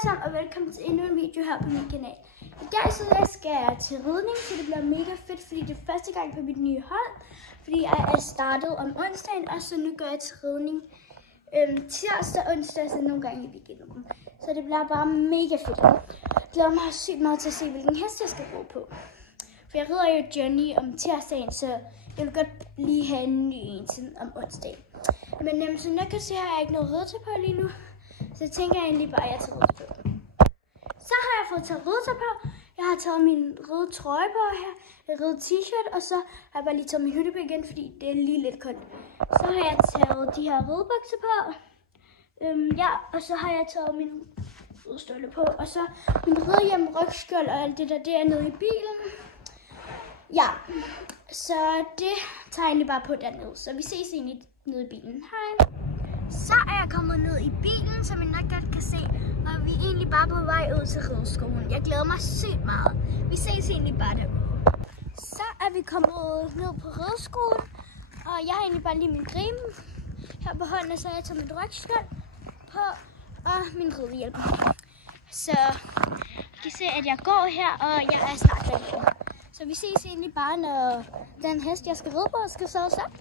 alle sammen, og velkommen til endnu en video her på min kanal. I dag så skal jeg til ridning, så det bliver mega fedt, fordi det er første gang på mit nye hold. Fordi jeg er startet om onsdagen, og så nu går jeg til ridning tirsdag, onsdag, så nogle gange i weekenden. Så det bliver bare mega fedt. Jeg glæder mig sygt meget til at se, hvilken hest jeg skal gå på. For jeg rider jo Johnny om tirsdagen, så jeg vil godt lige have en ny en om onsdagen. Men som jeg kan se, har jeg ikke noget ridetøj på lige nu. Så jeg tænker egentlig bare, at jeg tager ridetøj på. Så har jeg fået taget ridetøj på. Jeg har taget min ridetrøje på her. En ride t-shirt, og så har jeg bare lige taget min hytte på igen, fordi det er lige lidt koldt. Så har jeg taget de her ridebukser på. Og så har jeg taget min ridestøvle på. Og så min ridehjem, rygskjold og alt det der er nede i bilen. Ja, så det tager jeg egentlig bare på dernede. Så vi ses egentlig nede i bilen. Hej! Så er jeg kommet ned i bilen, som I nok godt kan se. Og vi er egentlig bare på vej ud til rideskolen. Jeg glæder mig sygt meget. Vi ses egentlig bare derude. Så er vi kommet ned på rideskolen. Og jeg har egentlig bare lige min grime her på hånden. Og så har jeg taget mit rygskjold på og min ridehjelm. Så I kan se, at jeg går her, og jeg er snart færdig. Så vi ses egentlig bare, når den hest, jeg skal ride på, skal sættes op.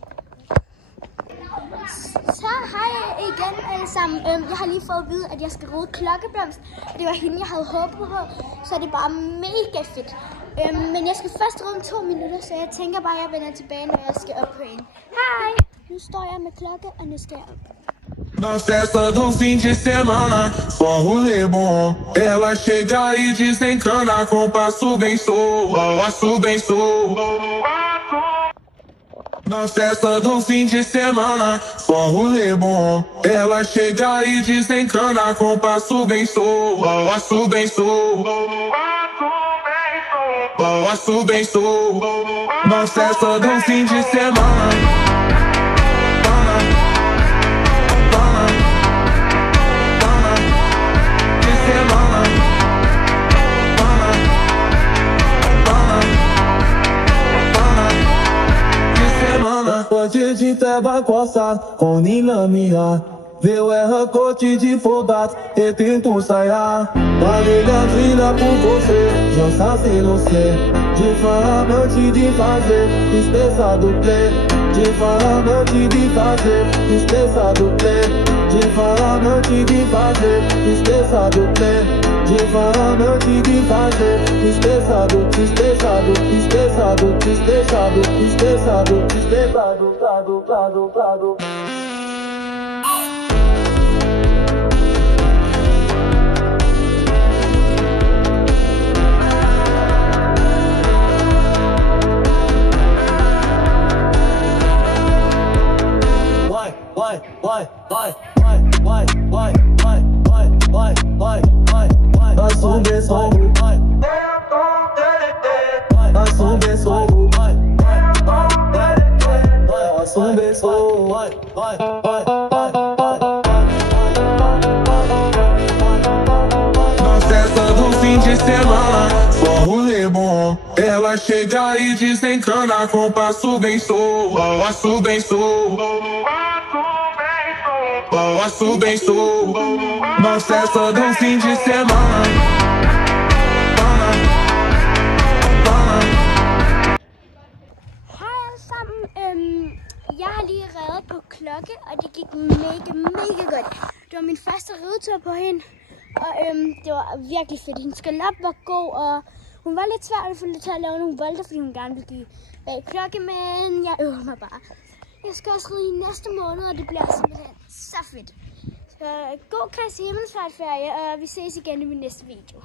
Så hej igen alle sammen. Jeg har lige fået at vide, at jeg skal ride Klokkeblomst. Og det var hende, jeg havde håbet på. Så det er bare mega fedt. Men jeg skal først ride om 2 minutter, så jeg tænker bare, at jeg vender tilbage, når jeg skal op på hende. Hej! Nu står jeg med klokke, og nu skal jeg op. Na festa do fim de semana, só rolê bom. Ela chega e desencana com passo bem solto. Na festa do fim de semana, só rolê bom. Ela chega e desencana com passo bem solto. Passo bem solto. Na festa do fim de semana. Hoje de teba coça, com nilamia. Veu erra corte de fodat, e tento sair. Valeu vida por você, já sabe você. De falamante de fazer, espessa do play. De falamante de fazer, espessa do play. De falamante de fazer, espessa do play. De falamante de fazer, espessado. Na festa do fim de semana, só rolê bom. Ela chega e desencana com passo bem solto. Passo bem solto. Na festa do fim de semana. Hej alle sammen. Jeg har lige reddet på klokke, og det gik mega godt. Det var min første ridetur på hende, og det var virkelig fedt. Hendes galop var god, og hun var lidt svær at få lidt til at lave nogle volter, fordi hun gerne ville give bag klokke, men jeg øver mig bare. Jeg skal også ride i næste måned, og det bliver simpelthen så fedt. Så god Kristi Himmelsfartsferie, og vi ses igen i min næste video.